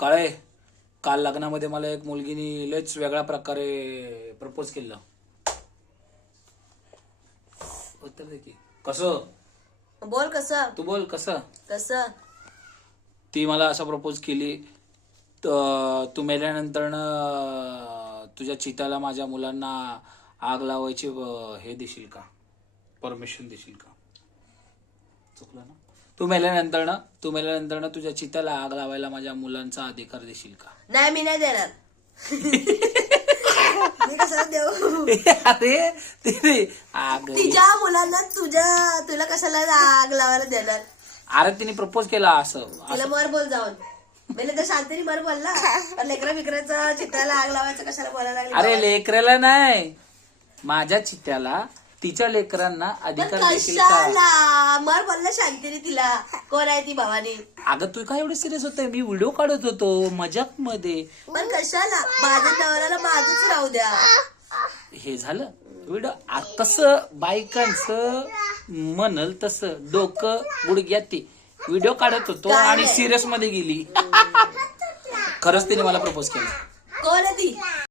काळे, काल लग्नामध्ये मला एक मुलगीने लयच वेगळ्या प्रकारे प्रपोज केलं. उत्तर दे की. कसं? बोल कसं. तू बोल कसं. कसं ती मला असं प्रपोज केली, तू मेल्यानंतर तुझ्या चिताला माझ्या मुलांना आग लावायची हे देशील का, परमिशन देशील का? चुकलं ना. तू मेल्यानंतर तुझ्या चिताला आग लावायला माझ्या मुलांचा अधिकार देशील का? नाही, मी नाही देणार. मी कशाला देऊ? अरे ते आग. तिच्या मुलांना तुला कशाला आग लावायला देणार? अरे तिने प्रपोज केला असं. तिला मर बोल जाऊन. पहिले तर शांतीने मर बोलला. लेकरा बिकराचं चित्राला आग लावायचं कशाला बोलायला लागली? अरे लेकराला नाही, माझ्या चित्याला तिच्या लेकरांना अधिकार देशील का? कशाला मर बोलला शांतीने तिला. कोण आहे ती भवानी? अगं तू काय एवढं सिरियस होतंय? मी व्हिडिओ काढत होतो मजाक मध्ये. पण कशाला? माझ्या नवऱ्याला माझंच राहू द्या. हे झालं व्हिडिओ. तसं बायकांचं म्हणल तसं डोकं गुडघ्यात ते व्हिडिओ काढत होतो आणि सिरियस मध्ये गेली. खरंच तिने मला प्रपोज केला. कोण आहे ती?